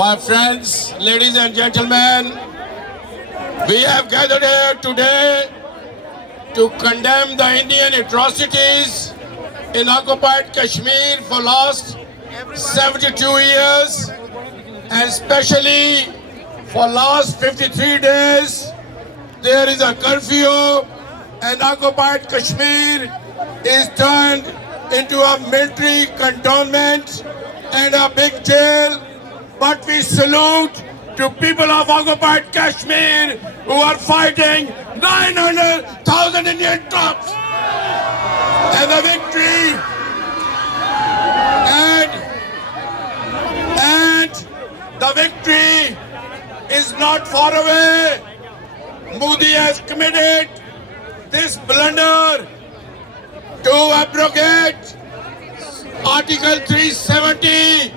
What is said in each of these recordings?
My friends, ladies and gentlemen, we have gathered here today to condemn the Indian atrocities in occupied Kashmir for last 72 years, and especially for last 53 days. There is a curfew and occupied Kashmir is turned into a military cantonment and a big jail. But we salute to people of occupied Kashmir who are fighting 900,000 Indian troops. And the victory and the victory is not far away. Modi has committed this blunder to abrogate Article 370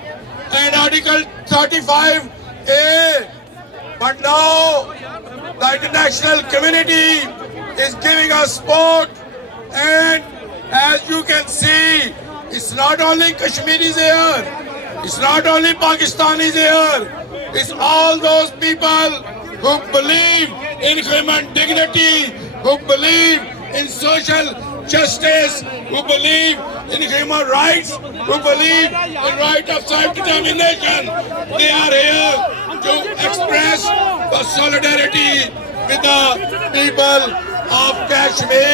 and Article 35A. But now the international community is giving us support, and as you can see, it's not only Kashmiris here, it's not only Pakistanis here, it's all those people who believe in human dignity, who believe in social justice, who believe in human rights, who believe in right of self-determination. They are here to express the solidarity with the people of Kashmir.